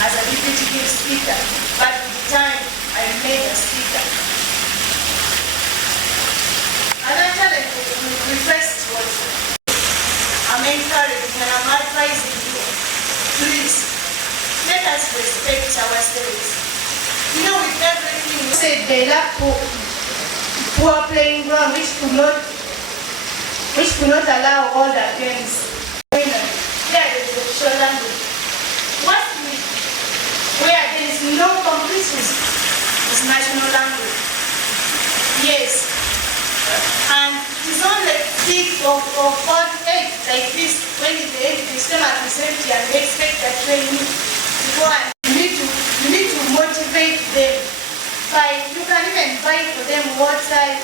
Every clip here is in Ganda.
as a deputy guest speaker, but at the time I remained a speaker. Another challenge we faced was I'm encouraging and I'm advising you, please, let us respect our states. You know, with everything we said, they lack poor playing ground which could not allow all the games. There is the show language. Where there is no completeness is national language. Yes. And it is only big of old age like this when the stomach is empty and they expect that training to go on. You need to motivate them. You can even buy for them water. I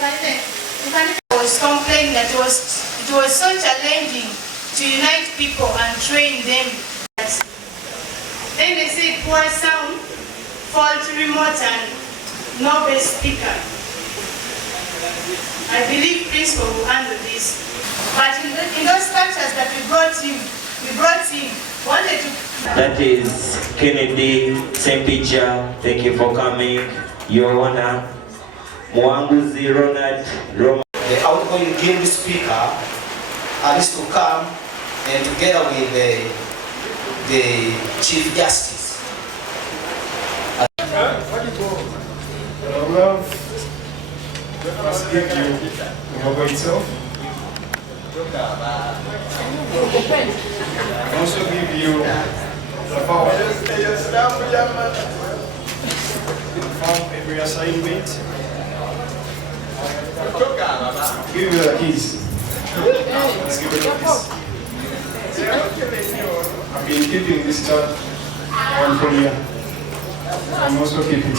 was complaining that it was so challenging to unite people and train them. Then they say poor sound, faulty remote, and no best speaker. I believe principal will handle this. But in those structures that we brought him, wanted to... That is Kennedy, same picture. Thank you for coming. Your Honor. Mwanguzi Ronald Roma. The outgoing guild speaker is to come and together with the Chief Justice. Well, let's give you Lugogo itself. And also give you the power from every assignment. Give you the keys. Let's give you the keys. I've been keeping this chart one for you. I'm also keeping it.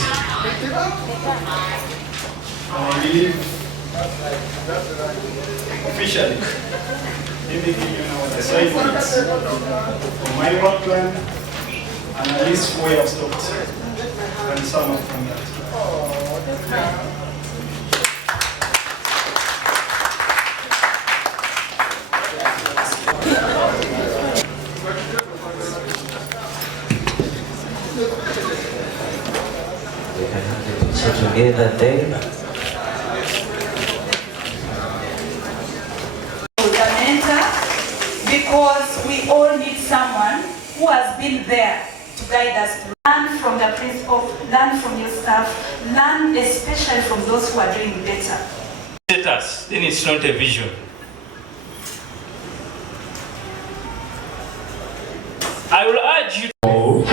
And I believe officially, let me give you now the assignments for my work plan and at least where I've stopped and some up from that. Together there. Because we all need someone who has been there to guide us. Learn from the principal, learn from your staff, learn especially from those who are doing better. Status, then it's not a vision. I will urge you. 4,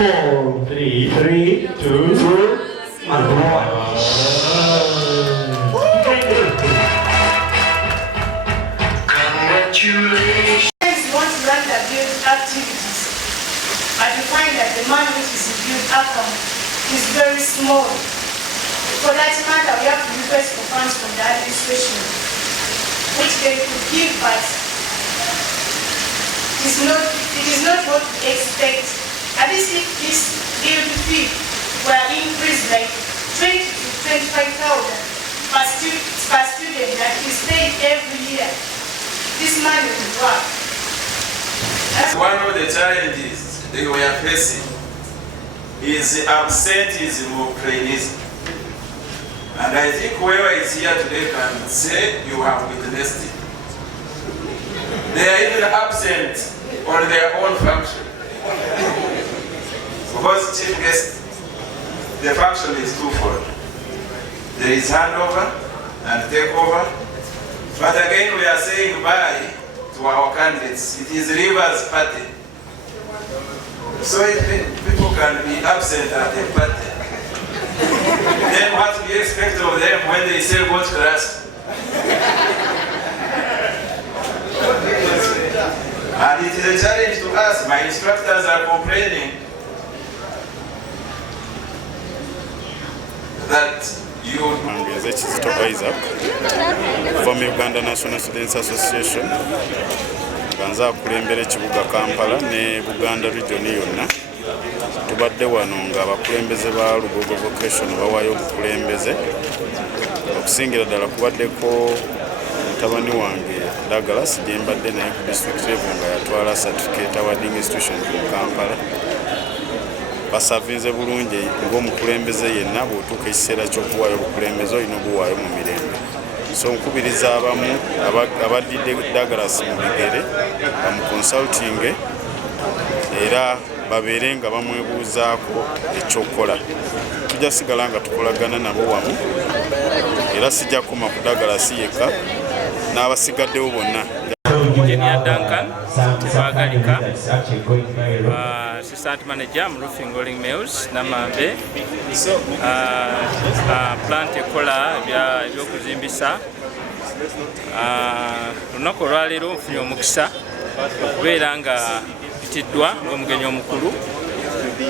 3, 2, and 1. Congratulations. You want to run the build activities, but you find that the money which is in build outcome is very small. For that matter, we have to request for funds from the administration, which they could give, but it is not what we expect. At least if this build fee were increased like 20 to 25,000 per student that is paid every year, this money will work. That's one of the challenges they were facing is absenteeism of trainees. And I think whoever is here today can say you have witnessed it. They are even absent on their own function. Because chief guest, the function is twofold. There is handover and takeover. But again, we are saying bye to our candidates. It is River's party. So if people can be absent at the party, then what do we expect of them when they say go to class? And it is a challenge to us. My instructors are complaining that Nze Kizito Isaac from Uganda National Students Association nga nze akulembera ekibuga Kampala ne Buganda region yonna. Tubadde wano nga abakulembeze ba Lugogo vocational bawaayo obukulembeze. Okusingira ddala kubaddeko mutabani wange Douglas gye mbadde naye ku district level nga yatwala certificate awarding institution mu Kampala. basavinze bulungi ng'omukulembeze yenna bw'otuuka ekiseera ky'okuwaayo obukulembeze olina obuwaayo mu mirembe. So nkubiriza abamu abaddidde Douglas mu bigere bamukonsultinge era babeere nga bamwebuuzaako ekyokukola. Tujja sigala nga tukolagana nabo wamu era sijja kukoma ku Douglas yekka n'abasigaddewo bonna. Engineer Duncan Tebagalika, Assistant Manager Roofing Rolling Mills Namambe, plant ekola ebyokuzimbisa. Olunaku olwaleero nfunye omukisa okubeera nga mpitiddwa ng'omugenyi omukulu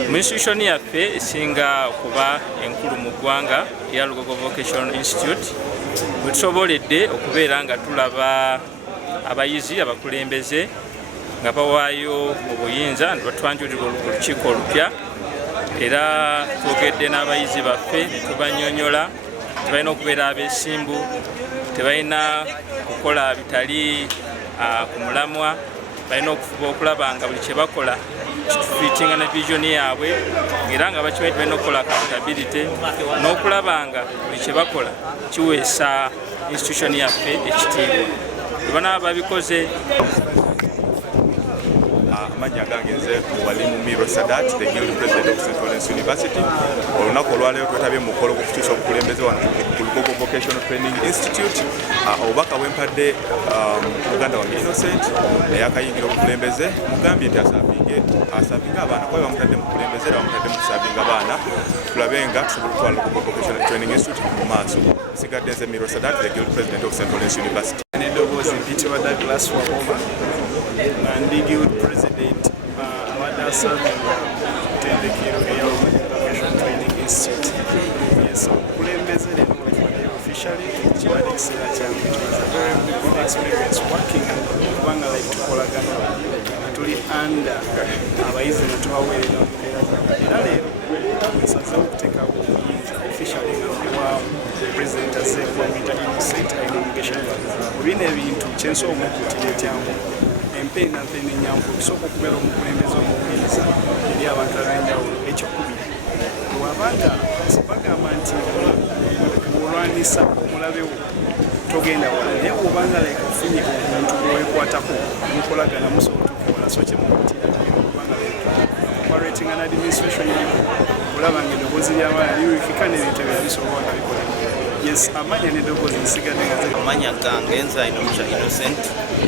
mu institution yaffe esinga okuba enkulu mu ggwanga eya Lugogo Vocational Institute, bwe tusoboledde okubeera nga tulaba abayizi abakulembeze nga bawaayo obuyinza batwanjulirwa olukiiko olupya, era twogedde n'abayizi baffe ne tubanyonyola tebalina okubeera abeesimbu, tebalina kukola bitali ku mulamwa, balina okufuba okulaba nga buli kye bakola kitufiitinga ne visioni yaabwe, era nga bakimanyi balina okukola accountability n'okulaba nga buli kye bakola kiweesa institution yaffe ekitiibwa. Bana babikoze. Amanya gange nze Mwalimu Miro Sadat, the Guild President of St. Lawrence University. Olunaku olwaleero twetabye mu mukolo gw'okukyusa obukulembeze wano ku Lugogo Vocational Training Insititute. Obubaka bwe mpadde muganda wange Innocent naye akayingira obukulembeze mugambye nti asaavinga abaana kuba bamutadde mu kulembeze era bamutadde mu kusaavinga abaana tulabe nga tusobola okutwala Lugogo Vocational Training Institute mu maaso. Nsigadde nze Miro Sadat, the Guild President of St. Lawrence University. Nedoboozi mpitibwa Douglas Waboma nga ndi Guild President abadde asaavinga tendekero eya Vocational Training Institute. So obukulembeze leero wefadde officially kibadde ekiseera kyange. It was a very good experience working kubanga like tukolagana tuli under abayizi ne tubaweerera era leero nsazeewo okuteekawo obuyinza officially nga wa President azzeeko amuyita Innocent Irrigation. Bino ebintu kyensobola okukuutira etyangu empeenapeena enyangu okusooka okubeera omukulembeze omubuyinza eri abantu abenjawulo. Ekyokubiri wabanga bagamba nti olwanisa omulabe wo togenda wala, naye wobanga like ofunye omuntu gwewekwatako mukolagana musobola otuuka so kyemukutira kubanga operating an administration olaba nga eddoboozi ly'abaana liwikika n'ebintu ebyo bisobola nga bikola. Yes, amanya n'eddoboozi nsigadde nga amanya gange nze Ainomsha Innocent,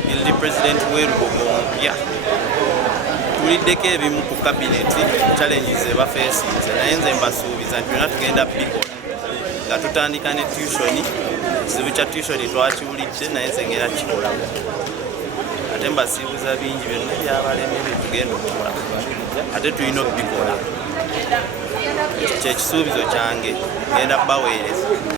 Guild President w'e Lugogo omupya. Tuliddeko ebimu ku kabineti challenges ebafeesinze naye nze mbasuubiza nti byonna tugenda bikola nga tutandika ne tuition. Ekizibu kya tuition twakiwulidde naye nze ngenda kikolako ate mbasiibuza bingi byonna byabalemere tugenda okukola ate tulina obikola. Ekyo kyekisuubizo kyange ngenda baweereza.